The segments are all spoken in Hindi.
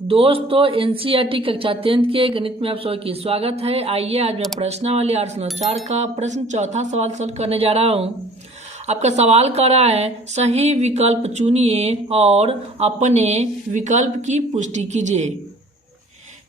दोस्तों एनसीईआरटी कक्षा 10 के गणित में आप सबकी स्वागत है। आइए आज मैं प्रश्नावली 804 का प्रश्न चौथा सवाल सॉल्व करने जा रहा हूँ। आपका सवाल कर रहा है सही विकल्प चुनिए और अपने विकल्प की पुष्टि कीजिए।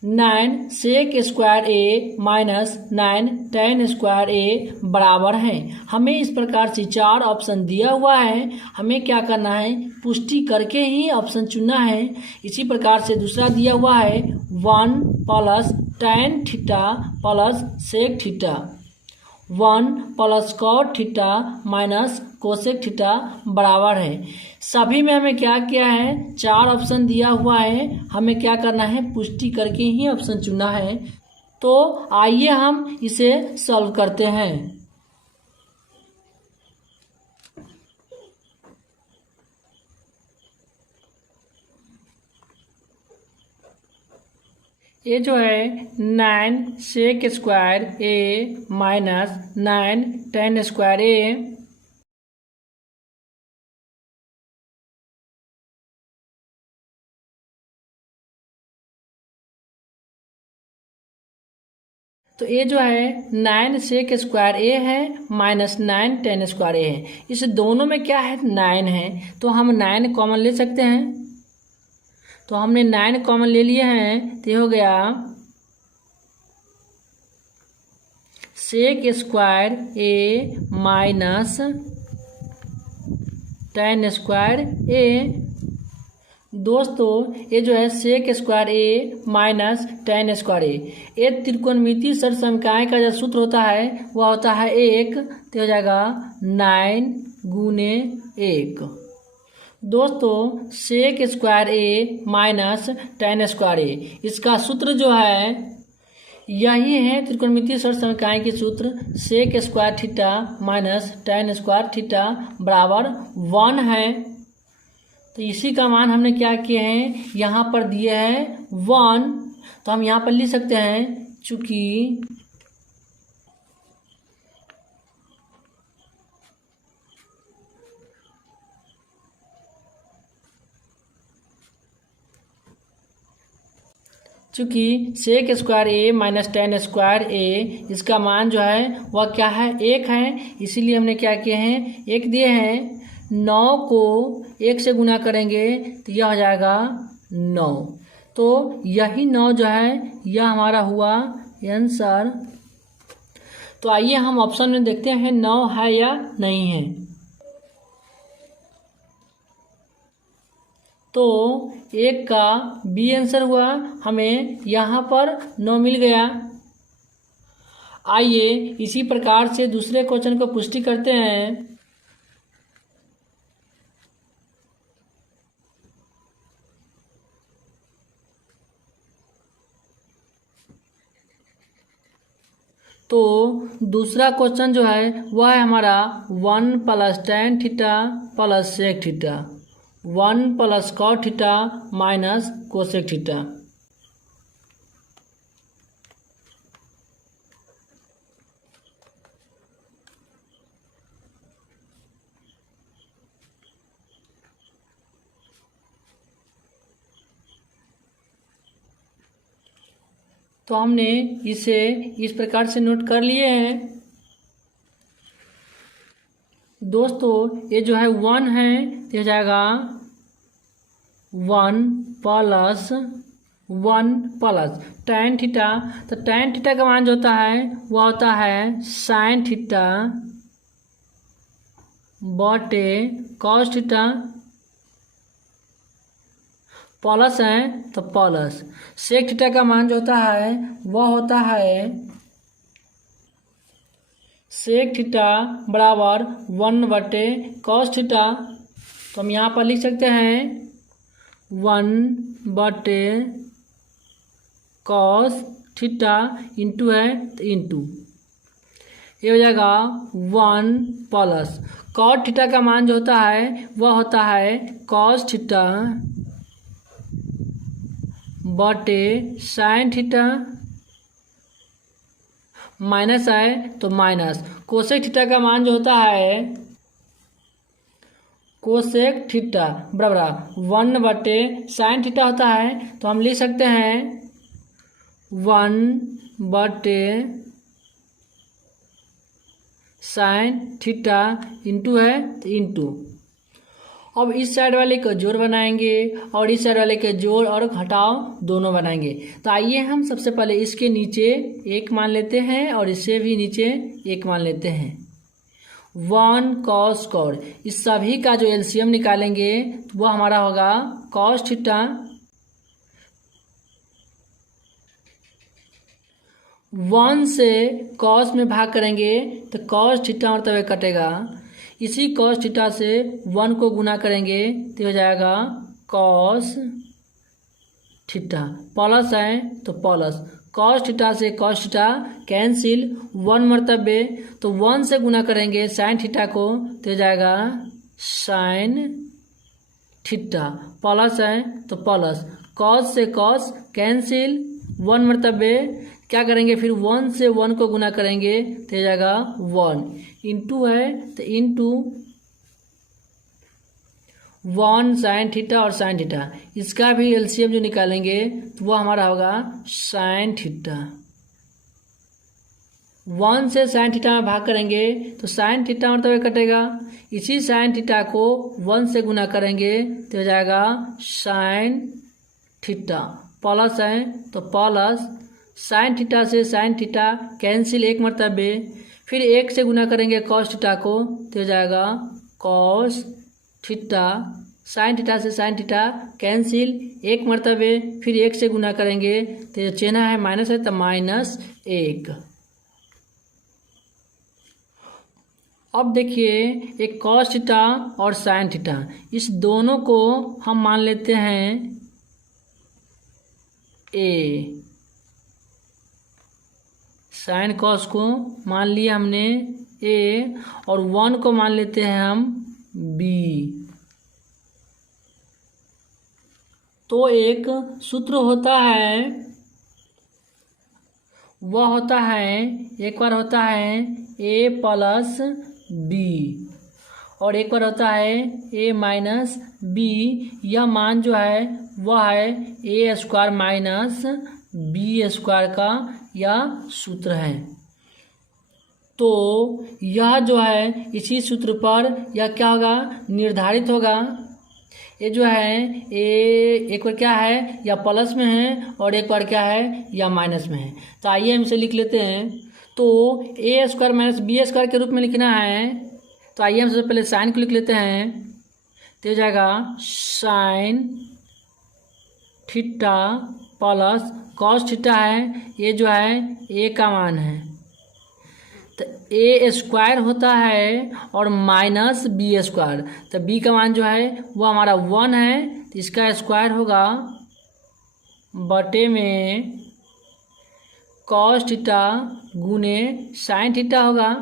9 सेक स्क्वायर ए माइनस 9 tan स्क्वायर ए बराबर है। हमें इस प्रकार से चार ऑप्शन दिया हुआ है, हमें क्या करना है, पुष्टि करके ही ऑप्शन चुनना है। इसी प्रकार से दूसरा दिया हुआ है 1 plus tan theta plus sec theta, 1 plus cot theta minus cosec theta बराबर है। सभी में हमें क्या किया है, चार ऑप्शन दिया हुआ है, हमें क्या करना है, पुष्टि करके ही ऑप्शन चुनना है। तो आइए हम इसे सॉल्व करते हैं। ये जो है 9 सेक स्क्वायर ए माइनस 9 tan स्क्वायर ए, तो ये जो है 9 सेक स्क्वायर ए है माइनस 9 tan स्क्वायर ए है। इस दोनों में क्या है, 9 है, तो हम 9 कॉमन ले सकते हैं। तो हमने 9 कॉमन ले लिए हैं, तो ये हो गया सेक स्क्वायर ए माइनस tan स्क्वायर ए। दोस्तों ये जो है सेक स्क्वायर ए माइनस tan स्क्वायर ए, ये त्रिकोणमितीय सरसंख्याएं का जो सूत्र होता है वह होता है 1, तो हो जाएगा 9 गुने 1। दोस्तों सेक स्क्वायर ए माइनस tan स्क्वायर ए, इसका सूत्र जो है यही है त्रिकोणमितीय सरसंख्याएं के सूत्र, sec square theta minus tan square theta बराबर 1 है। तो इसी का मान हमने क्या किए हैं, यहाँ पर दिए हैं 1, तो हम यहाँ पर लिख सकते हैं चूंकि सेक स्क्वायर ए माइनस tan स्क्वायर ए, इसका मान जो है वह क्या है, 1 है। इसीलिए हमने क्या किए हैं, 1 दिए हैं। 9 को 1 से गुना करेंगे तो यह हो जाएगा 9, तो यही 9 जो है यह हमारा हुआ आंसर। तो आइए हम ऑप्शन में देखते हैं 9 है या नहीं है। तो 1 का बी आंसर हुआ, हमें यहाँ पर 9 मिल गया। आइए इसी प्रकार से दूसरे क्वेश्चन को पुष्टि करते हैं। तो दूसरा क्वेश्चन जो है वह है हमारा 1 plus tan theta plus sec theta, 1 plus cot theta minus cosec theta. तो हमने इसे इस प्रकार से नोट कर लिए हैं। दोस्तों ये जो है 1 है, तो हो जाएगा 1 प्लस tan थीटा, तो tan थीटा का मान जो होता है वह होता है sin थीटा बटे cos थीटा, प्लस है तो प्लस सेक थीटा का मान जो होता है वह होता है सेक थीटा बराबर 1 बटे कॉस थीटा। तो हम यहाँ पर लिख सकते हैं 1 बटे कॉस थीटा इंटू है तो इंटू, ये हो जाएगा 1 प्लस कॉट थीटा का मान जो होता है वह होता है कॉस थीटा बटे साइन थीटा, माइनस है तो माइनस कोसेक थीटा का मान जो होता है कोसेक थीटा बराबर 1/sin थीटा होता है, तो हम लिख सकते हैं 1/sin थीटा इंटू है तो इंटू। अब इस साइड वाले का जोड़ बनाएंगे और इस साइड वाले के जोड़ और घटाव दोनों बनाएंगे। तो आइए हम सबसे पहले इसके नीचे 1 मान लेते हैं और इससे भी नीचे 1 मान लेते हैं। 1 cos स्क्वायर, इस सभी का जो एलसीएम निकालेंगे तो वह हमारा होगा cos थीटा 1 से cos में भाग करेंगे तो cos थीटा मतलब कटेगा। इसी cos थीटा से 1 को गुना करेंगे तो हो जाएगा cos थीटा, प्लस है तो प्लस cos थीटा से cos थीटा कैंसिल, 1 मरतबे तो 1 से गुना करेंगे sin थीटा को तो हो जाएगा sin थीटा, प्लस है तो प्लस cos से cos कैंसिल, 1 मरतबे क्या करेंगे फिर 1 से 1 को गुना करेंगे तो हो जाएगा 1, इंटू है तो इंटू 1 sin थीटा और sin थीटा, इसका भी एलसीएम जो निकालेंगे तो वो हमारा होगा sin थीटा। 1 से sin थीटा में भाग करेंगे तो sin थीटा मतलब कटेगा। इसी sin थीटा को 1 से गुना करेंगे तो हो जाएगा sin थीटा, प्लस है तो प्लस sin थीटा से sin थीटा कैंसिल, 1 मरतबे फिर 1 से गुना करेंगे cos थीटा को तो हो जाएगा cos थीटा, sin थीटा से sin थीटा कैंसिल, 1 मरतबे फिर 1 से गुना करेंगे तो चिन्ह है माइनस है तो -1। अब देखिए एक cos थीटा और sin थीटा, इस दोनों को हम मान लेते हैं a, साइन कॉस को मान लिया हमने a और 1 को मान लेते हैं हम b। तो एक सूत्र होता है, वह होता है एक बार होता है a प्लस b और एक बार होता है a माइनस b। यह मान जो है वह है a square minus b square का यह सूत्र है। तो यह जो है इसी सूत्र पर यह क्या होगा निर्धारित होगा। ये जो है एक बार क्या है या प्लस में है और एक बार क्या है या माइनस में है। तो आइए हम इसे लिख लेते हैं। तो a square minus b square के रूप में लिखना है। तो आइए हम सबसे पहले साइन को लिख लेते हैं। तो हो जाएगा sine theta plus cos theta है, ये जो है a का मान है तो a स्क्वायर होता है और माइनस b स्क्वायर, तो b का मान जो है वो हमारा 1 है तो इसका स्क्वायर होगा बटे में कॉस थीटा गुने साइन थीटा होगा।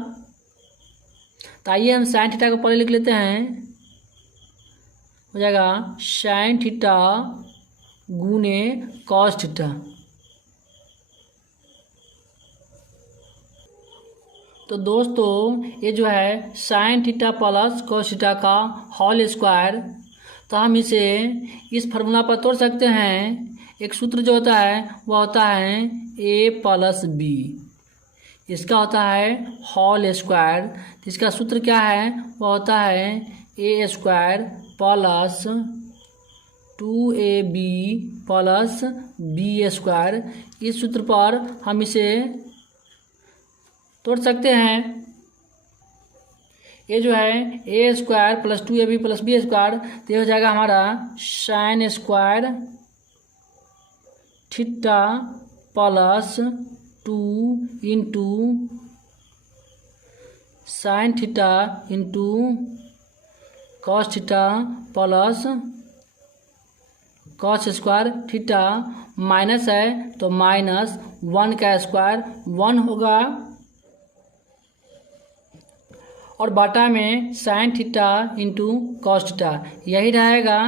तो आइए हम साइन थीटा को पहले लिख लेते हैं। हो जाएगा साइन थीटा गुने कॉस थीटा। तो दोस्तों ये जो है sine theta plus cos theta का होल स्क्वायर, तो हम इसे इस फार्मूला पर तोड़ सकते हैं। एक सूत्र जो होता है वह होता है a प्लस b, इसका होता है होल स्क्वायर। तो इसका सूत्र क्या है वह होता है a square plus 2ab plus b square. इस सूत्र पर हम इसे तोड़ सकते हैं। ये जो है a square plus 2ab plus b square, तो ये हो जाएगा हमारा sign square theta plus 2 into sine theta into cos theta plus cos square theta, minus है तो माइनस 1 का स्क्वायर 1 होगा और बटा में sine theta into cos theta, यही रहेगा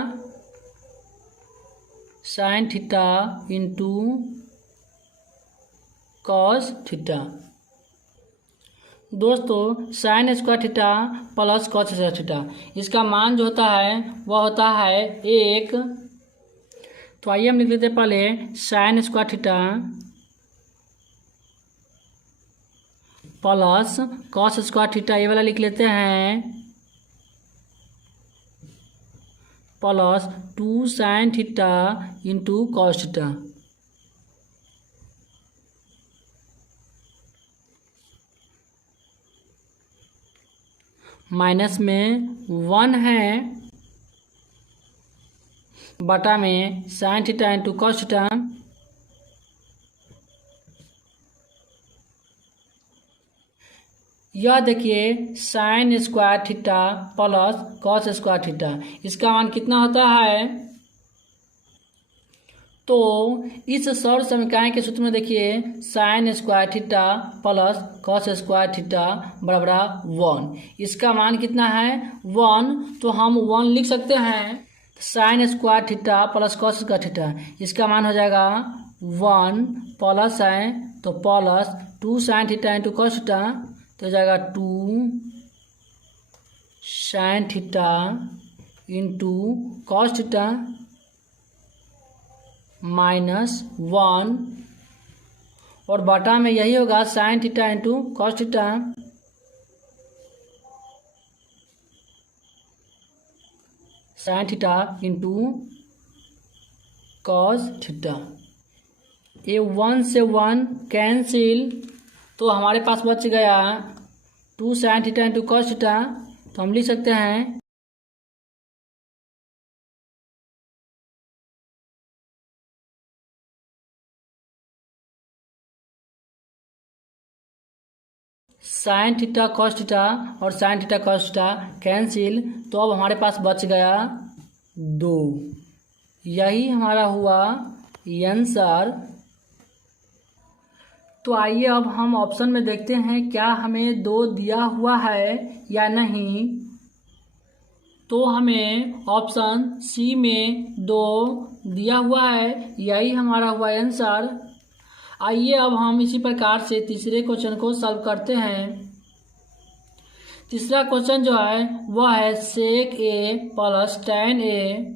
sine theta into cos theta. दोस्तों sine square theta plus cos square theta, इसका मान जो होता है वह होता है 1। तो आइए हम लिख लेते हैं पहले sign square theta plus cos square theta, ये वाला लिख लेते हैं, plus 2 sign theta into cos theta. Minus में 1 है, बटा में sine theta into cos theta. यह देखिए sign square theta plus cos square theta, इसका मान कितना होता है। तो इस सर्व समीकरण के सूत्र में देखिए sign square theta plus cos square theta बराबर 1, इसका मान कितना है 1। तो हम 1 लिख सकते हैं, sign square theta plus cos square theta, इसका मान हो जाएगा 1 प्लस है तो plus 2 sign theta into cos theta, तो हो जाएगा 2 sign theta into cos theta minus 1, और बटा में यही होगा sign theta into cos theta. Sign theta into cos theta, ये 1 से 1 कैंसिल, तो हमारे पास बच गया 2 sign theta into cos theta. तो हम लिख सकते हैं साइन थीटा कॉस थीटा और sine theta cos theta cancel, तो अब हमारे पास बच गया 2। यही हमारा हुआ आंसर। तो आइए अब हम ऑप्शन में देखते हैं क्या हमें 2 दिया हुआ है या नहीं। तो हमें ऑप्शन सी में 2 दिया हुआ है, यही हमारा हुआ आंसर। आइए अब हम इसी प्रकार से तीसरे क्वेश्चन को सॉल्व करते हैं। तीसरा क्वेश्चन जो है वह है सेक ए प्लस tan ए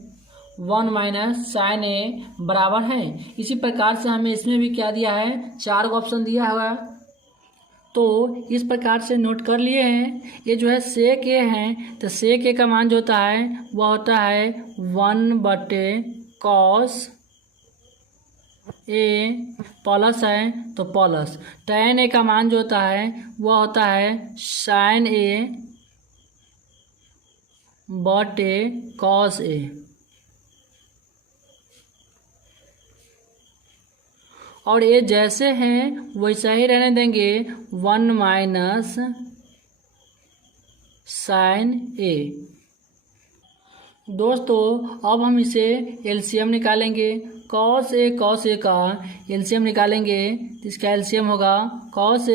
1 माइनस साइन ए बराबर है। इसी प्रकार से हमें इसमें भी क्या दिया है, 4 ऑप्शन दिया हुआ है। तो इस प्रकार से नोट कर लिए हैं। ये जो है सेक ए है, तो सेक ए का मान जो होता है वह होता है 1/cos ए, प्लस है तो प्लस tan ए का मान जो होता है वह होता है साइन ए बटे cos ए। और ये जैसे हैं वैसा ही रहने देंगे 1 माइनस साइन ए। दोस्तों अब हम इसे एलसीएम निकालेंगे। cos ए का एलसीएम निकालेंगे तो इसका एलसीएम होगा cos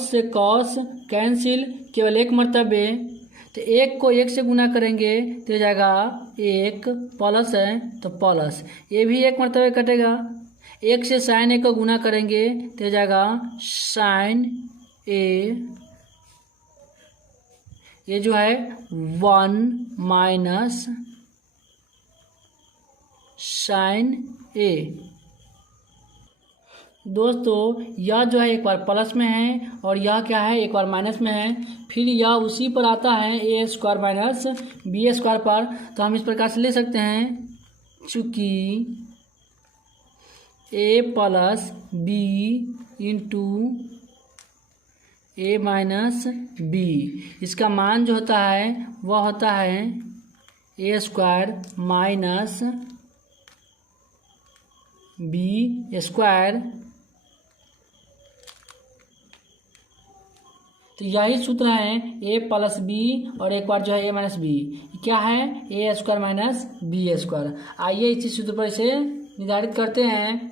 से cos कैंसिल, केवल एक मर्तबे, तो 1 को 1 से गुना करेंगे तो हो जाएगा 1, प्लस है तो प्लस, ये भी 1 मर्तबे कटेगा। 1 से साइन ए को गुना करेंगे तो हो जाएगा साइन ए, ये जो है 1 माइनस साइन ए। दोस्तों यह जो है एक बार प्लस में है और यह क्या है एक बार माइनस में है, फिर यह उसी पर आता है ए स्क्वायर माइनस बी स्क्वायर पर। तो हम इस प्रकार से ले सकते हैं, चूँकि ए प्लस बी इंटू ए माइनस बी, इसका मान जो होता है वह होता है ए स्क्वायर माइनस बी स्क्वायर। तो यही सूत्र है ए प्लस बी और एक बार जो है ए माइनस बी, क्या है ए स्क्वायर माइनस बी स्क्वायर। आइए इसी सूत्र पर इसे निर्धारित करते हैं।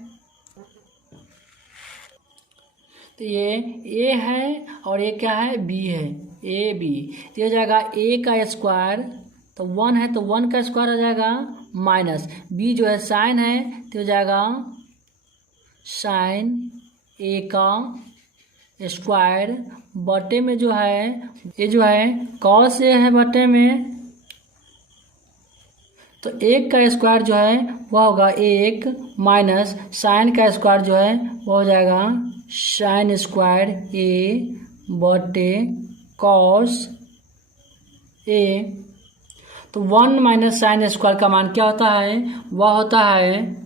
तो ये ए है और ये क्या है बी है, ए बी, तो ये जाएगा ए का स्क्वायर, तो 1 है तो 1 का स्क्वायर हो जाएगा, माइनस बी जो है साइन है तो हो जाएगा साइन ए का स्क्वायर बटे में जो है ये जो है कॉस ए है बटे में, तो एक का स्क्वायर जो है वह होगा एक माइनस साइन का स्क्वायर जो है वह हो जाएगा साइन स्क्वायर ए बटे कॉस ए। तो 1 माइनस साइन स्क्वायर का मान क्या होता है, वह होता है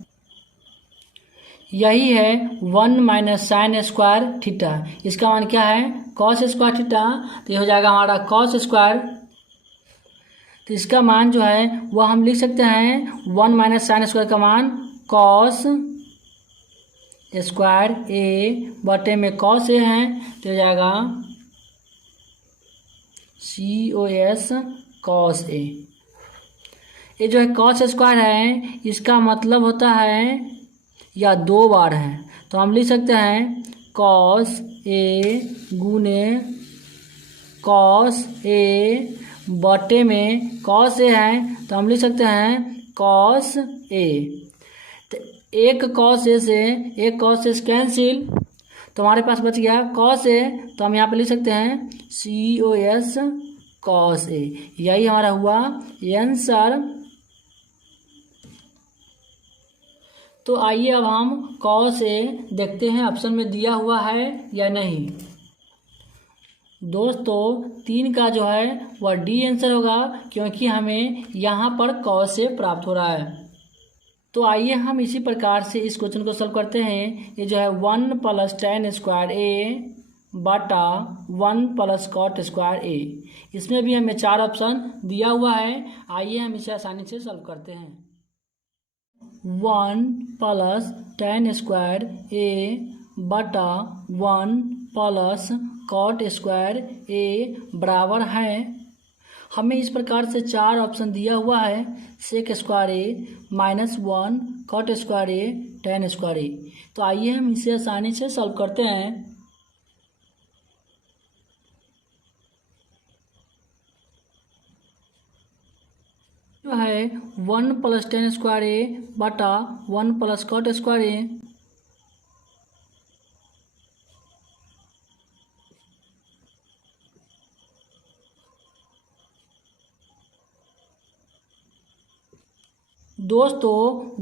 यही है 1 माइनस साइन स्क्वायर थीटा। इसका मान क्या है, कॉस स्क्वायर थीटा। तो ये हो जाएगा हमारा कॉस स्क्वायर। तो इसका मान जो है वह हम लिख सकते हैं 1 माइनस साइन स्क्वायर का मान कॉस स्क्वायर ए बटे में कॉस ए है, तो हो जाएगा COS कॉस ए। ये जो है कॉस स्क्वायर है इसका मतलब होता है या 2 बार है, तो हम लिख सकते हैं कॉस ए गुने कॉस ए बटे में कॉस ए है, तो हम लिख सकते हैं कॉस ए। तो एक कॉस ए से एक कॉस ए कैंसिल, तो हमारे पास बच गया कॉस ए, तो हम यहाँ पे लिख सकते हैं COS कॉस ए। यही हमारा हुआ आंसर। तो आइए अब हम कॉस ए देखते हैं ऑप्शन में दिया हुआ है या नहीं। दोस्तों 3 का जो है वह डी आंसर होगा, क्योंकि हमें यहाँ पर कॉस ए प्राप्त हो रहा है। तो आइए हम इसी प्रकार से इस क्वेश्चन को सॉल्व करते हैं। ये जो है 1 प्लस tan स्क्वायर ए बटा 1 प्लस कॉट स्क्वायर ए, इसमें भी हमें 4 ऑप्शन दिया हुआ है। आइए हम इसे आसानी से सॉल्व करते हैं। 1 प्लस tan स्क्वायर ए बटा 1 प्लस कॉट स्क्वायर ए बराबर है, हमें इस प्रकार से 4 ऑप्शन दिया हुआ है। सेक स्क्वायर ए -1 कॉट स्क्वायर ए tan स्क्वायर ए। तो आइए हम इसे आसानी से सॉल्व करते हैं। जो है 1 प्लस tan स्क्वायर ए बटा 1 प्लस कॉट स्क्वायर ए, दोस्तों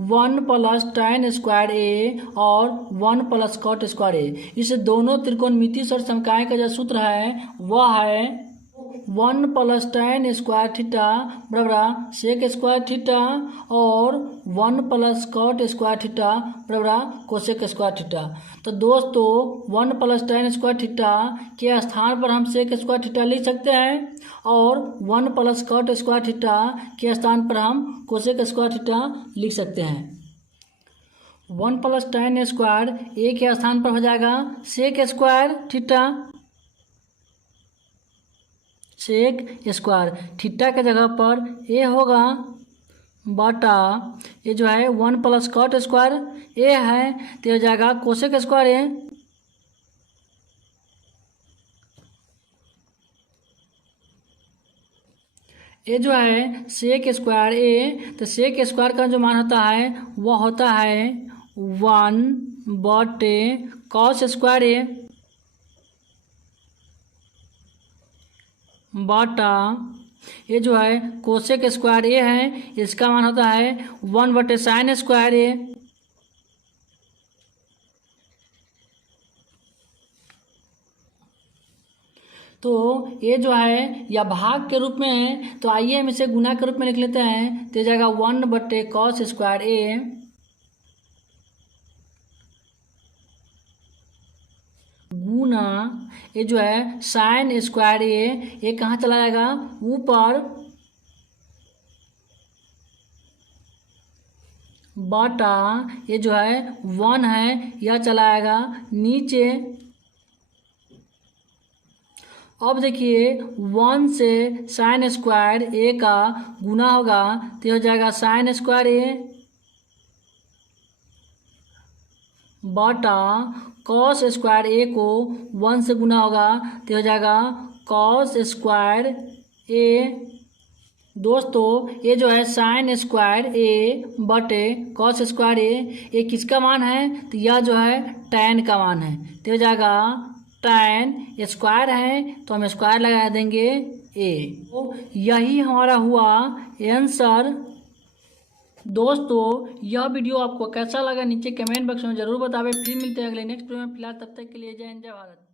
1 प्लस tan स्क्वायर ए और 1 प्लस कॉट स्क्वायर ए, इस दोनों त्रिकोणमितीय समकाय का जो सूत्र है वह है 1 प्लस tan स्क्वायर थीटा बराबर सेक स्क्वायर थीटा और 1 प्लस कॉट स्क्वायर थीटा बराबर कोसेक स्क्वायर थीटा। तो दोस्तों 1 प्लस tan स्क्वायर थीटा के स्थान पर हम सेक स्क्वायर थीटा लिख सकते हैं और 1 प्लस कॉट स्क्वायर थीटा के स्थान पर हम कोसेक स्क्वायर थीटा लिख सकते हैं। 1 प्लस tan स्क्वायर ए के स्थान पर हो जाएगा sec square theta, sec square theta के जगह पर ए होगा बटा ये जो है 1 प्लस कॉट स्क्वायर ए है, तो हो जाएगा कोसेक स्क्वायर ए। ये जो है सेक स्क्वायर ए, तो सेक स्क्वायर का जो मान होता है वह होता है 1 बटे कॉस स्क्वायर ए बटा ये जो है कोसेक स्क्वायर ए है, इसका मान होता है 1 बटे साइन स्क्वायर ए। तो ये जो है या भाग के रूप में है, तो आइए हम इसे गुना के रूप में लिख लेते हैं। तो जाएगा 1 बटे कॉस स्क्वायर ए गुना ये जो है साइन स्क्वायर ए, ये कहाँ चला जाएगा ऊपर बटा ये जो है 1 है यह चला आएगा नीचे। अब देखिए 1 से साइन स्क्वायर ए का गुना होगा तो हो जाएगा साइन स्क्वायर ए बटा कॉस स्क्वायर ए को 1 से गुना होगा तो हो जाएगा कॉस स्क्वायर ए दोस्तों ये जो है साइन स्क्वायर ए बटे कॉस स्क्वायर ए, ये किसका मान है? तो यह जो है टैन का मान है, तो हो जाएगा टैन स्क्वायर है तो हम स्क्वायर लगा देंगे ए। तो यही हमारा हुआ आंसर। दोस्तों यह वीडियो आपको कैसा लगा नीचे कमेंट बॉक्स में जरूर बतावें। फिर मिलते हैं अगले नेक्स्ट वीडियो में। फिलहाल तब तक के लिए जय हिंद जय भारत।